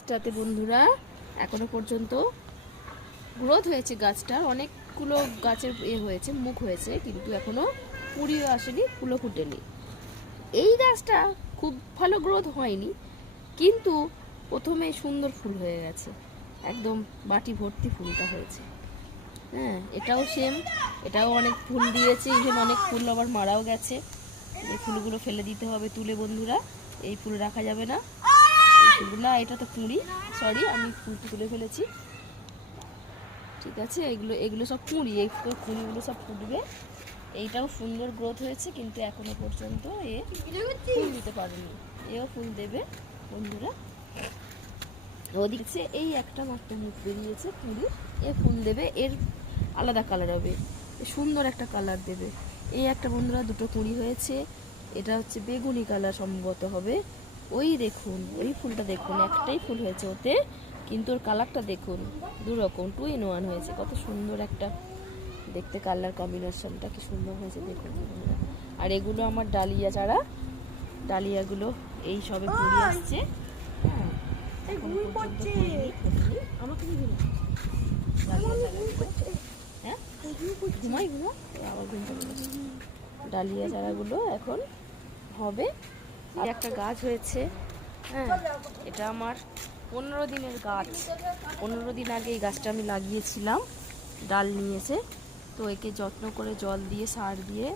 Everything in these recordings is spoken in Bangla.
গাছটাতে বন্ধুরা এখনো পর্যন্ত গ্রোথ হয়েছে, গাছটার অনেকগুলো গাছের হয়েছে, মুখ হয়েছে, কিন্তু এখনো কুড়িও আসেনি, ফুলও ফুটেনি। এই গাছটা খুব ভালো গ্রোথ হয়নি, কিন্তু প্রথমে সুন্দর ফুল হয়ে গেছে, একদম বাটি ভর্তি ফুলটা হয়েছে। হ্যাঁ, এটাও সেম, এটাও অনেক ফুল দিয়েছে, ইভেন অনেক ফুল আবার মারাও গেছে। এই ফুলগুলো ফেলে দিতে হবে তুলে বন্ধুরা, এই ফুল রাখা যাবে না। না, এটা তো কুঁড়ি, সরি, আমি ফুলটা তুলে ফেলেছি। ঠিক আছে, এগুলো এগুলো সব কুঁড়ি, এই কুঁড়িগুলো সব ফুটবে। এইটাও সুন্দর গ্রোথ হয়েছে, কিন্তু এখনো পর্যন্ত এ ফুল দিতে পারেনি। এও ফুল দেবে বন্ধুরা। ওদিকে এই একটা মাত্র মুখ বেরিয়েছে কুঁড়ি, এ ফুল দেবে, এর আলাদা কালার হবে, সুন্দর একটা কালার দেবে। এই একটা বন্ধুরা দুটো কুঁড়ি হয়েছে, এটা হচ্ছে বেগুনি কালার সম্ভবত হবে। ওই দেখুন, ওই ফুলটা দেখুন, একটাই ফুল হয়েছে ওতে, কিন্তু ওর কালারটা দেখুন, দুরকম, 2 in 1 হয়েছে। কত সুন্দর একটা দেখতে, কালার কম্বিনেশনটা কি সুন্দর হয়েছে দেখুন। আর এগুলো আমার ডালিয়া চারা, ডালিয়াগুলো এই সবে কুড়ি আসছে। আমাকে ঘুমাই ঘুমো আবার ঘুমটা বলেছে। ডালিয়া চারাগুলো এখন হবে। আর একটা গাছ হয়েছে, হ্যাঁ, এটা আমার 15 দিনের গাছ। 15 দিন আগে এই গাছটা আমি লাগিয়েছিলাম, ডাল নিয়েছে, তো একে যত্ন করে জল দিয়ে সার দিয়ে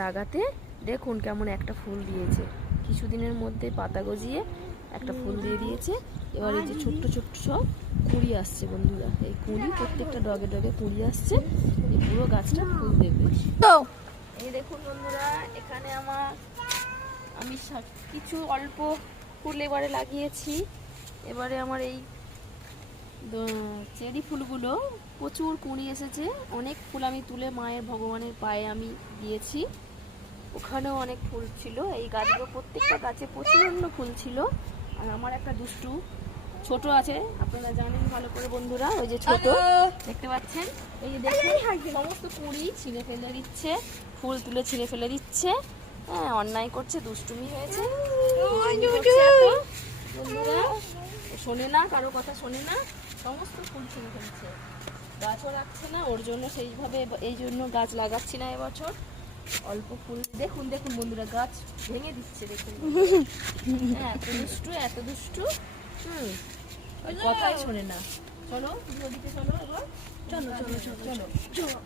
লাগাতে দেখুন কেমন একটা ফুল দিয়েছে। কিছুদিনের মধ্যে পাতা গজিয়ে একটা ফুল দিয়ে দিয়েছে। এবার এই যে ছোট্ট ছোট্ট সব কুঁড়ি আসছে বন্ধুরা, এই কুঁড়ি প্রত্যেকটা ডগে ডগে কুঁড়ি আসছে, এই পুরো গাছটা ফুল দেবে। তো এই দেখুন বন্ধুরা, এখানে আমি কিছু অল্প ফুল এবারে লাগিয়েছি। এবারে আমার এই চেরি ফুলগুলো প্রচুর কুঁড়ি এসেছে, অনেক ফুল আমি তুলে মায়ের ভগবানের পায়ে আমি দিয়েছি, ওখানেও অনেক ফুল ছিল। এই গাছগুলো প্রত্যেকটা গাছে প্রচুর ফুল ছিল। আর আমার একটা দুষ্টু ছোট আছে, আপনারা জানেন ভালো করে বন্ধুরা, ওই যে ছোট দেখতে পাচ্ছেন, এই যে দেখুন সমস্ত কুঁড়ি ছিঁড়ে ফেলে দিচ্ছে, ফুল তুলে ছিঁড়ে ফেলে দিচ্ছে। হ্যাঁ, অন্যায় করছে, দুষ্টুমি হয়েছে বন্ধুরা, শোনে না, কারো কথা শোনে না, সমস্ত ফুল ছিঁড়ে ফেলছে, গাছও রাখছে না ওর জন্য সেইভাবে, এই জন্য গাছ লাগাচ্ছি না এবছর। অল্প ফুল দেখুন দেখুন বন্ধুরা, গাছ ভেঙে দিচ্ছে দেখুন। হ্যাঁ, এত দুষ্টু, এত দুষ্টু, কথাই শোনে না। চলো তুমি ওদিকে চলো, এবার চলো চলো চলো চলো।